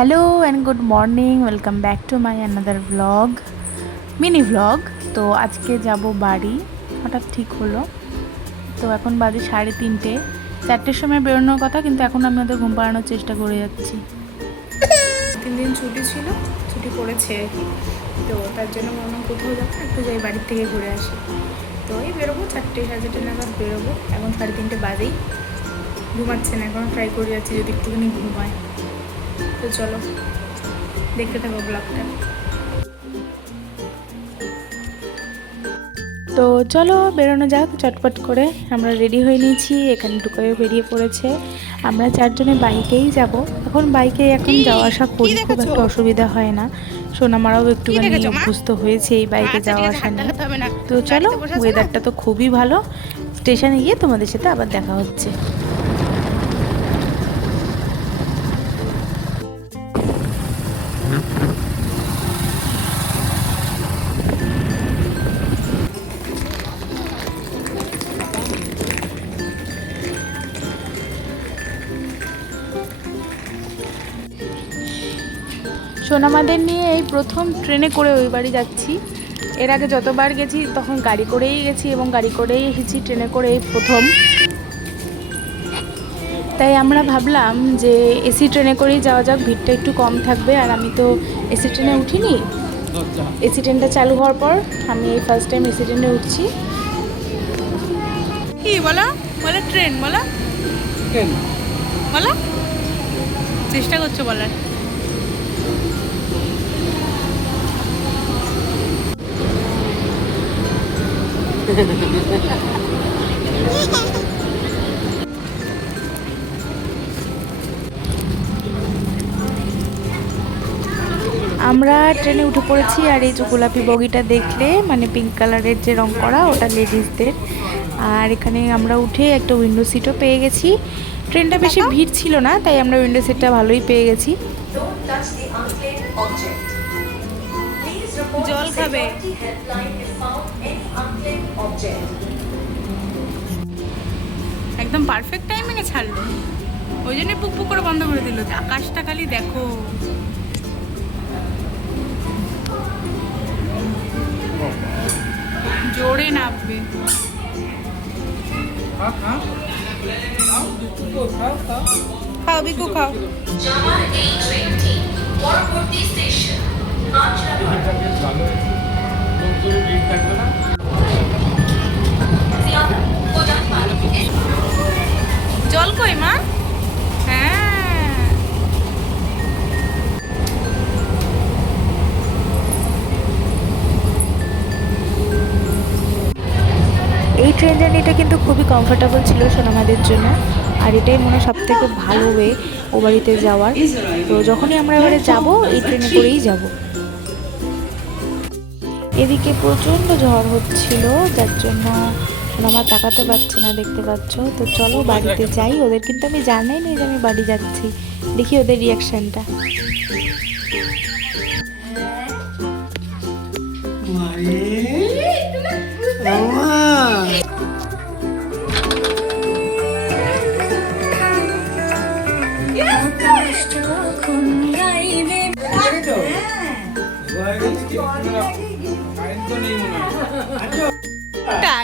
Hello and good morning, welcome back to my another blog, mini blog. তো আজকে যাব বাড়ি, হঠাৎ ঠিক হলো। তো এখন বাজে 3:30, 4টের সময় বেরোনোর কথা, কিন্তু এখন আমি ওদের ঘুম পাড়ানোর চেষ্টা করে যাচ্ছি। 3 দিন ছুটি ছিল, ছুটি পড়েছে আর কি। তো তার জন্য মনে কোথাও যাবো, একটু যাই বাড়ির থেকে ঘুরে আসি। তো এই বেরোবো 4টে 4:30 নাগাদ বেরোবো। এখন 3:30 বাজেই, ঘুমাচ্ছে না এখন, ট্রাই করে যাচ্ছি যদি একটুখানি ঘুমায়। তো চলো দেখতে থাকো ব্লগটা। তো চলো বেরোনো যাক চটপট করে। আমরা রেডি হয়ে নিয়েছি, এখানে টুকাইও বেরিয়ে পড়েছে। আমরা 4 জনে বাইকেই যাব। এখন বাইকে যাওয়া আসা করি, খুব একটা অসুবিধা হয় না। সোনামারাও একটুখানি অভ্যস্ত হয়েছে এই বাইকে যাওয়া আসা নিয়ে। তো চলো, ওয়েদারটা তো খুবই ভালো। স্টেশনে গিয়ে তোমাদের সাথে আবার দেখা হচ্ছে। সোনামাদের নিয়ে এই প্রথম ট্রেনে করে ওই বাড়ি যাচ্ছি। এর আগে যতবার গেছি তখন গাড়ি করেই গেছি এবং গাড়ি করেই এসেছি, ট্রেনে করে এই প্রথম। তাই আমরা ভাবলাম যে এসি ট্রেনে করেই যাওয়া যাক, ভিড়টা একটু কম থাকবে। আর আমি তো এসি ট্রেনে উঠিনি, এসি ট্রেনটা চালু হওয়ার পর আমি এই ফার্স্ট টাইম এসি ট্রেনে উঠছি। কি বলো বলো, ট্রেন বলো, ট্রেন বলো, চেষ্টা করছো বলার। আমরা ট্রেনে উঠে পড়েছি। আর এই যে গোলাপি বগিটা দেখলে, মানে পিঙ্ক কালারের যে রং করা, ওটা লেডিসদের। আর এখানে আমরা উঠে একটা উইন্ডো সিটও পেয়ে গেছি। ট্রেনটা বেশি ভিড় ছিল না, তাই আমরা উইন্ডো সিটটা ভালোই পেয়ে গেছি। জল খাবে, একদম পারফেক্ট টাইমিংয়ে ছাড়লো, ওই জন্য পুক পুক করে বন্ধ করে দিল। আকাশটা খালি দেখো, জোরে নামবে। খাও বিকু খাও। জল কই মা? হ্যাঁ, এই ট্রেন জার্নিটা কিন্তু খুবই কমফোর্টেবল ছিল সোনামাদের জন্য। আর এটাই মনে হয় সব থেকে ভালো ওয়ে ও বাড়িতে যাওয়ার। তো যখনই আমরা এবারে যাব, এই ট্রেনে করেই যাব। এদিকে প্রচণ্ড ঝড় হচ্ছিল, যার জন্য সোনামা তাকাতে পারছে না, দেখতে পাচ্ছ। তো চলো বাড়িতে যাই। ওদের কিন্তু আমি জানাই নি যে আমি বাড়ি যাচ্ছি, দেখি ওদের রিয়াকশনটা।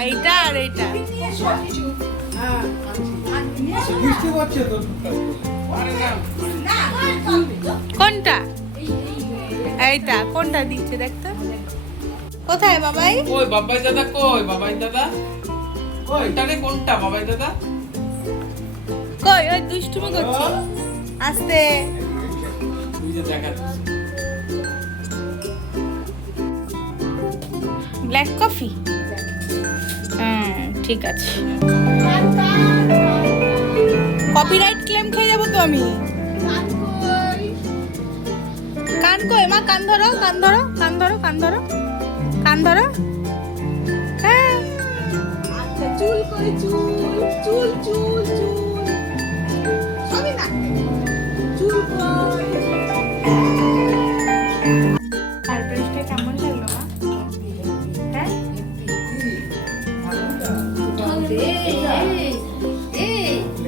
এইটা আর এইটা কোনটা? এইটা কোনটা দিচ্ছে দেখতে? কোথায় বাবাই? কই বাবাই দাদা, কই বাবাই দাদা, কই তারে কোনটা বাবাই দাদা? কই ওই দুষ্টুমি করছে, আস্তে তুই যে দেখাচ্ছিস। ব্ল্যাক কফি, হ্যাঁ ঠিক আছে। কপিরাইট ক্লেম খেয়ে যাবো তো আমি। কান কই মা? কান ধরো, কান ধরো, কান ধরো, কান ধরো, কান ধরো। হ্যাঁ, আচ্ছা চুল কই? চুল চুল চুল চুল সবই না, চুল কই? সারপ্রাইজটা কেমন লাগলো মা? হ্যাঁ,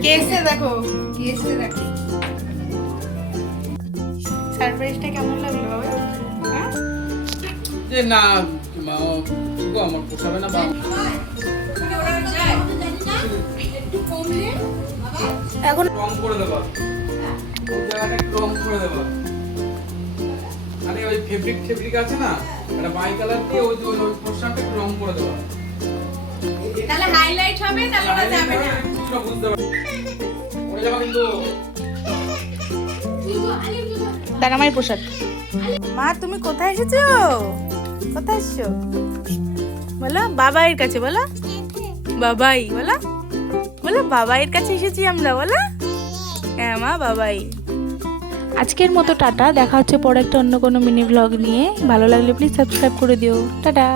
কেসে দেখো, কেসে দেখো। সারপ্রাইজটা কেমন লাগলো বাবা? হ্যাঁ যে না গো আমার পোষাবে না বাবা। এখন রং করে দেবা, ওই জায়গাটা একটু রং করে দেবা। আরে ওই ফেব্রিক আছে না, একটা বাই কালার দিয়ে ওই ওই পোর্শনটা একটু রং করে দেবা। তাহলে হাইলাইট হবে, তাহলে ওরা যাবে না। কিছুটা বুঝতে পারছি। ওরে যাবা কিন্তু। দাঁড়ামাই পোশাক। মা তুমি কোথায় এসেছো? কোথায় এসছো বলো? বাবাইয়ের কাছে বলো। বাবাই বলো, বলো বাবাইয়ের কাছে এসেছি আমরা বলো। হ্যাঁ মা বাবাই। আজকের মতো টাটা, দেখা হচ্ছে পরে একটা অন্য কোনো মিনি ব্লগ নিয়ে। ভালো লাগলে প্লিজ সাবস্ক্রাইব করে দিও। টাটা।